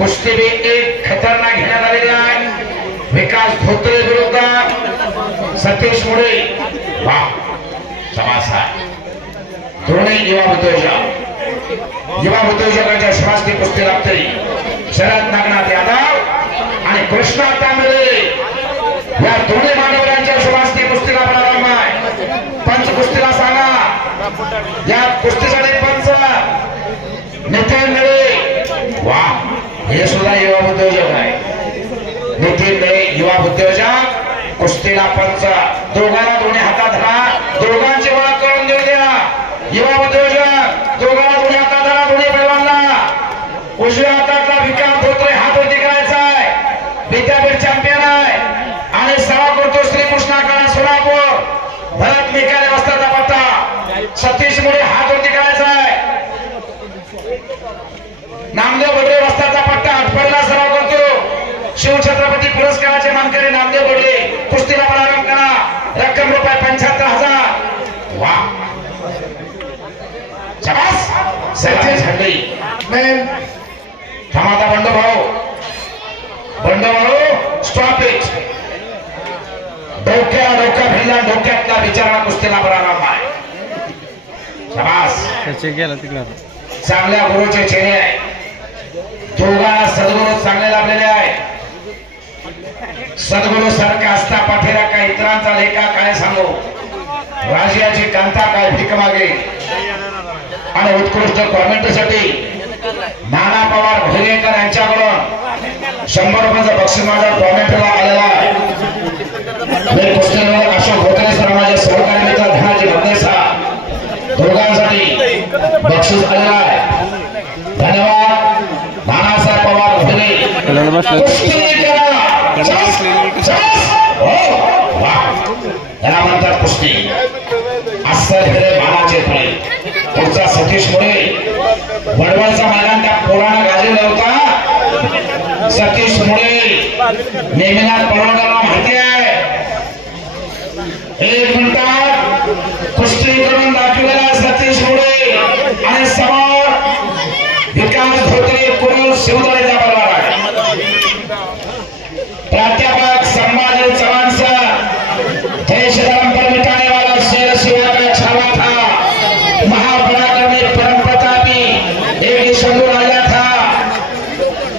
कुस्ती भी एक खतरनाक घेण्यात आलेली आहे. विकास धोत्रे विरुद्ध सतीश मुळे. वाह शाबास आहे. दोन्ही युवा उद्योजकांच्या शास्त्रीय कुस्ती लागते. शरद नागनाथ यादव आणि कृष्णा तांबे या दोन्ही मानवरांच्या शास्त्रीय कुस्तीला प्रारंभ आहे. पंच कुस्तीला सांगा या कुस्तीसाठी पंच नितीन मेळे. वाह हे सुद्धा युवा उद्योजक आहे. नितीन मेळे युवा उद्योजक कुस्तीला पंच. दोघांना दोन्ही हातात धरा. दोघांची ओळख करून देऊ द्या. युवा उद्योजक दोघांना दोन्ही हातात धरा. दोन्ही पैलवानांना उजव्या हातातला विकास धोत्रे हात वरती करायचा आहे. विद्यापीठ चॅम्पियन आहे आणि सराव करतो श्रीकृष्णा काळा सोलापूर. भरत निकाले वस्त्राचा पट्टा. सतीश मुळे हात वरती करायचा आहे. नामदेव बडे वस्त्राचा पट्टा आठवडीला सराव करतो. शिवछत्रपती पुरस्काराचे मानकरी नामदेव बडे कुस्तीला प्रारंभ करा. रक्कम रुपये 75,000. वाह शाबास. सतीश हंडी मॅन थांबा. बंडू भाऊ स्टॉप इट. डोक्या भिल्ला डोक्यातला विचारणा कुस्तीला प्रारंभ आहे. शाबास. चांगल्या गुरुचे चेहरे आहे. दोघांना सद्गुरू चांगले लाभलेले आहे. सद्गुरू सारखा असता पाठीला काय इतरांचा लेखा काय सांगू. राजियाची कांता काय भीक मागे. आणि उत्कृष्ट कॉमेंटसाठी नाना पवार भोगेकर यांच्याकडून 100 रुपयाचा बक्षीस माझ्या कॉमेंटला आलेला आहे. कुस्तीनगर अशोक धोत्रे सर माझे सहकारी मित्र धनाजी भगदेसा दोघांसाठी बक्षीस आलेला आहे. धन्यवाद नानासाहेब पवार भोगे. याला म्हणतात कुस्ती. अस्सल हिरे बाणाचे फळे. पुढचा सतीश मुळे वडवळचा मैदान त्या पोरानं गाजवला होता. सतीश मुळे नेमिनाथ पडवणारा माहिती आहे. 1 मिनिटात कुस्ती करून दाखवलेला सतीश मुळे आणि समोर विकास धोत्रे कुरुल शिवदळेचा बरोबर आहे. प्राध्यापक संभाजी चव्हाण सर. देश धर्म पर मिटाने वाला शेर शिवा का छावा था. महापराक्रमी परम प्रतापी एक शंभू राजा था.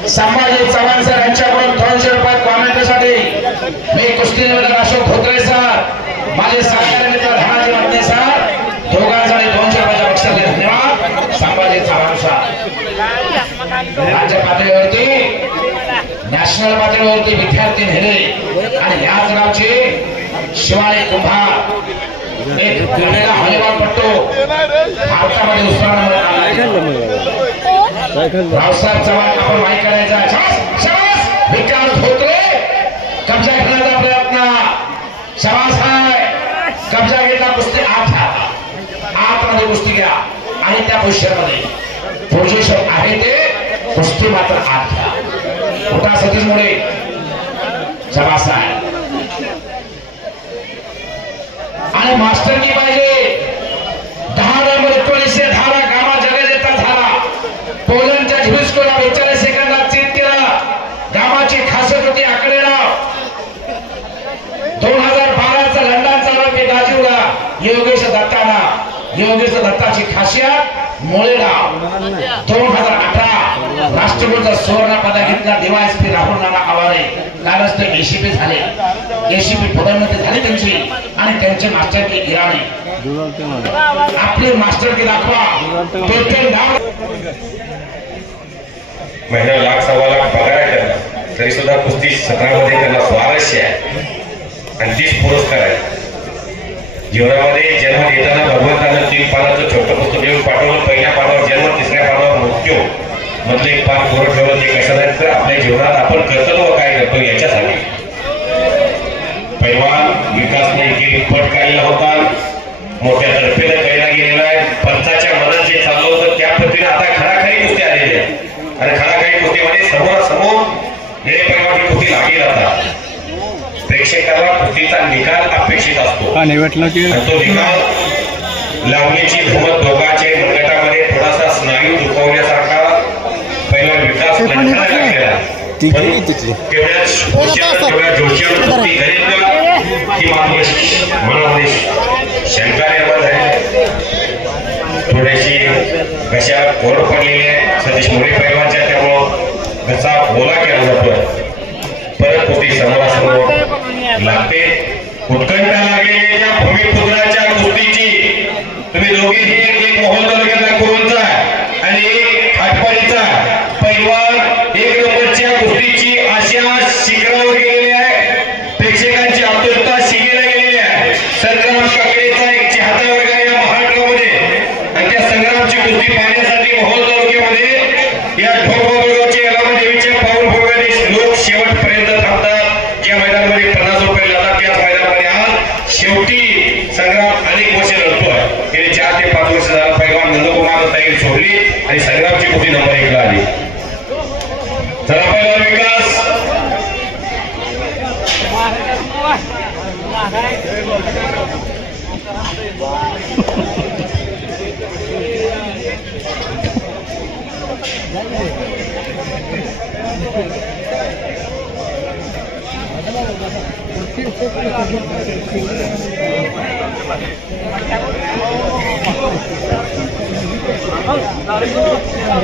संभाजी चव्हाण सर यांच्याकडून 200 रुपये कॉमेंटसाठी. मी कुस्तीनगर अशोक धोत्रे सर माझे सहकारी मित्र धनाजी भगते सर दोघांसाठी 200 रुपयाचा बक्षीस. धन्यवाद संभाजी चव्हाण सर. राज्य पातळीवरती नॅशनल पातळीवरती विद्यार्थी नेले आणि याच गावचे शिवाजी कुंभार एक क्रीडेला हॉलीबॉलपट्टू भारतामध्ये दुसरा नंबर आला. रावसाहेब चव्हाण आपण माहिती करायचा. शाबास. विकास धोत्रे कब्जा घेण्याचा प्रयत्न. शाबास आहे. कब्जा घेतला. कुस्ती आतमध्ये कुस्ती घ्या आणि त्या पोझिशनमध्ये पोझिशन आहे ते कुस्ती मात्र आत घ्या. मोठा सतीश मुळे शाबास आहे. आणि मास्टर की पाहिजे. 10 नंबर 19 धारा गामा जगदेता झाला. पोलंडच्या झिविस्कोला 42 सेकंदात चीत केला. गामाची खासियत होती आकडेराव. 2012चा लंडनचा रॉकी गाजीवला योगेश दत्ताची खासियत मुळेगाव. 2018 राष्ट्रकुलचा सुवर्ण पदक घेतला डीवायएसपी राहुल नाना आवारे. कालच ते एसीपी झाले. एसीपी पदोन्नती झाली त्यांची आणि त्यांचे मास्टर की इराणी. आपले मास्टर की दाखवा. महिना लाख सव्वा लाख पगार आहे त्यांना. तरी सुद्धा कुस्ती सत्रामध्ये त्यांना स्वारस्य आहे आणि 30 पुरस्कार आहेत. जीवनामध्ये जन्म घेताना भगवंतानं 3 पानाचं छोटं पुस्तक देऊन पाठवलं. पहिल्या पानावर जन्म, तिसऱ्या पानावर मृत्यू. मधलं एक पान पुरं ठेवलं. ते कशासाठी तर आपल्या जीवनात आपण कर्तव्य काय करतो याच्यासाठी. पैलवान विकासने एक पट काढलेला होता. मोठ्या तडफेनं कैला गेलेला आहे. पंचाच्या मनात जे चाललं होतं त्या पद्धतीने आता खराखरी कुस्ती आलेली आहे आणि खराखरी कुस्तीमध्ये समोरासमोर निळे पैलवान कुस्ती लागली जातात. प्रेक्षकाला कुस्तीचा निकाल अपेक्षित असतो. तो निकाल लावण्याची धमक दोघांच्या मनगटामध्ये थोडासा स्नायू दुखवण्यासारखा पैलवान विकास तेवढ्याच हुशार, तेवढ्या जोशानं कुस्ती करेल का ही मात्र मनामध्ये शंका निर्माण झाली. थोडीशी घशा कोरड पडलेली आहे सतीश मोरे पैलवानच्या, त्यामुळं घसा बोला केला जातोय. परत कुस्ती समोरासमोर लागते. उत्कंठा लागलेली त्या भूमिपुत्राच्या कुस्तीची. तुम्ही दोघेही एक मोहोळ तालुक्यातला कुरुंचा आणि एक खाटपाडीचा पैलवान एक नंबरच्या कुस्तीची आशा शिखरावर गेलेली आहे. प्रेक्षकांची आतुरता शिगेला गेलेली आहे. संग्राम काकडेचा एक चाहता वर्ग या महाराष्ट्रामध्ये आणि त्या संग्रामची कुस्ती पाहण्यासाठी मोहोळ तालुक्यामध्ये या ढोबळगावच्या यलामा देवीच्या पाऊल भोगाने लोक शेवटपर्यंत थांबतात. ज्या मैदानामध्ये 50 रुपये लावतात त्याच मैदानामध्ये आज शेवटी संग्राम अनेक वर्ष लढतोय. गेले 4 ते 5 वर्ष झाला पैलवान नंदकुमार ताई सोडली आणि संग्रामची कुस्ती नंबर 1 ला आली. चला पैलवान विकास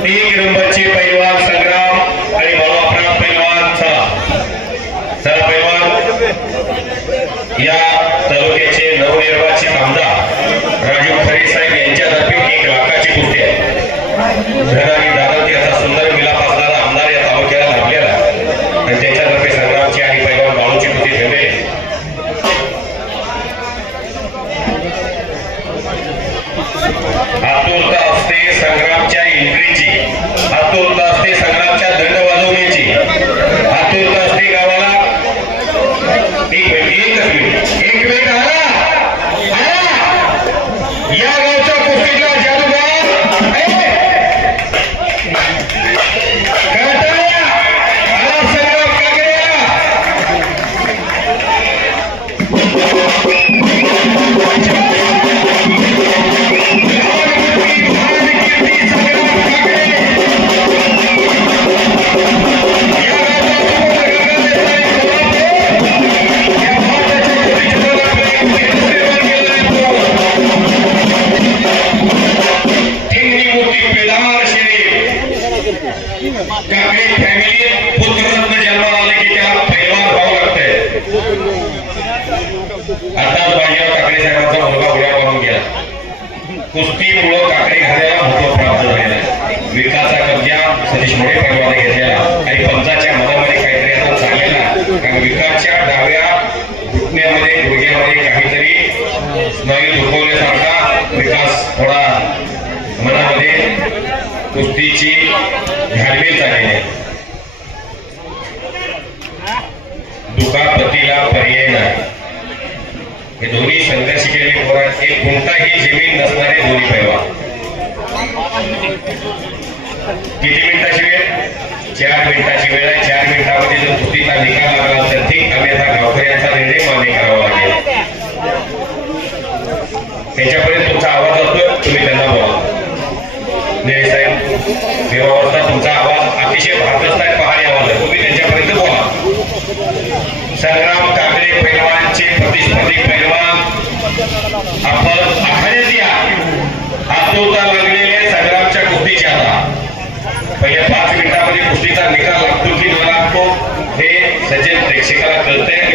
एक नंबरचे पैलवान संग्राम आणि बाळाप्पा पैलवानचा. चला पैलवान या तालुक्याचे नवनिर्वाचित आमदार राजू खरे साहेब यांच्यातर्फे 1 लाखाची कुस्ती आहे. धन आणि दानत याचा सुंदर मिलाप असणारा आमदार या तालुक्याला लाभलेला आणि त्याच्यातर्फे संग्रामची आणि पैलवान बाळूची कुस्ती ठेवली. आतुरता असते संग्रामच्या एंट्रीची, आतुरता असते संग्रामच्या दंड वाजवण्याची, आतुरता असते गावाला. एक मिनिट आला या गावच्या कुस्तीला जादूगार संग्राम काकडे. काकडे फॅमिली पुत्ररत्न जन्माला आले की त्याला पैलवान व्हावं लागतंय. आता बाजीराव काकडे साहेबांचा मुलगा उड्या मारून गेला. कुस्तीमुळं काकडे घालायला महत्व प्राप्त झालेलं आहे. विकासचा कब्जा सतीश मोरे पैलवाने घेतलेला आणि पंचाच्या मनामध्ये काहीतरी आता चाललेला. कारण विकासच्या डाव्या घुटण्यामध्ये गुडघ्यामध्ये काहीतरी स्नायू दुखवल्यासारखा विकास थोडा मनामध्ये कुस्तीची घालमेल झालेली आहे. दुखापतीला पर्याय नाही. हे दोन्ही संघर्ष केलेले पोरात एक कोणताही जमीन नसणारे दोन्ही पैलवान. किती मिनिटाची वेळ? 4 मिनिटाची वेळ आहे. 4 मिनिटामध्ये जर कुस्तीचा निकाल लागला तर ठीक, अन्यथा गावकऱ्यांचा निर्णय मान्य करावा लागेल. त्याच्यापर्यंत तुमचा आवाज जातोय, तुम्ही त्यांना बोला. निळे साहेब देवावस्था तुमचा आवाज अतिशय भारदस्त आहे, पहाडी आवाज आहे, तुम्ही त्यांच्यापर्यंत बोला. संग्राम काकडे पैलवानचे प्रतिस्पर्धी पैलवान आपण आखाड्यात या. आतुरता लागलेले संग्रामच्या कुस्तीच्या आता पहिल्या 5 मिनिटांमध्ये कुस्तीचा निकाल लागतो की न लागतो हे सज्जन प्रेक्षकाला कळतंय.